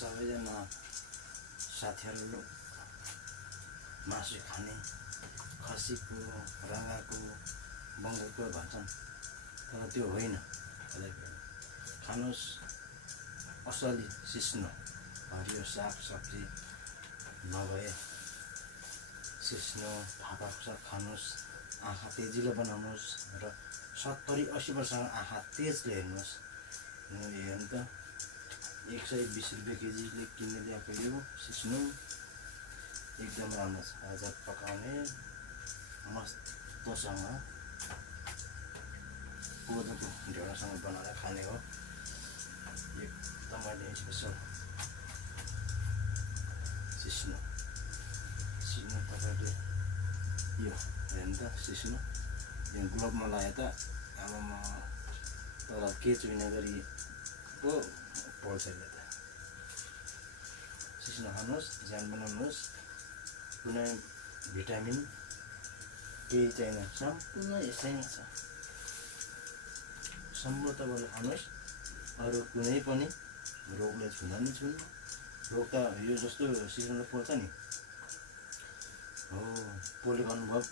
सबैजना साथीहरू मासु खाने खसीको रङ्गाको बङ्गालको भन्छन् तर त्यो होइन। खानुहोस् असली सिस्नो हरियो साग सब्जी नभए सिस्नो फापाको साग खानुहोस्। आँखा तेजिलो बनाउनुहोस् र 70-80 वर्षको आँखा तेजले हेर्नुहोस्। हेर्नु त 120 रुपियाँ केजीले किन्ने ल्याएको यो सिस्नो एकदम राम्रो छ। आज पकाउने मस्तसँग कोदोको ढेँडासँग बनाएर खाने हो। एकदम अहिले स्पेसल सिस्नो तपाईँले यो हेर्नु त सिस्नो यहाँ ग्लोभमा लगाए त आमामा तर के चुइने गरी पो पोल्छ यसले त। सिस्नो खानुहोस्, ज्यान बनाउनुहोस्, कुनै भिटामिन केही चाहिँदैन, सम्पूर्ण यसैमा छ। सम्पूर्ण तपाईँले खानुहोस्, अरू कुनै पनि रोगले छुँदा नि छुन्न। रोग त यो जस्तो सिस्नोले पोल्छ नि हो, पोलेको अनुभव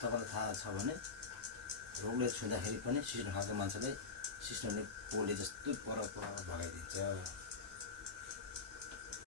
तपाईँलाई थाहा छ भने रोगले छुँदाखेरि पनि सिस्नो खाएको मान्छेलाई सिस्नोले पोले जस्तो पर भगाइदिन्छ।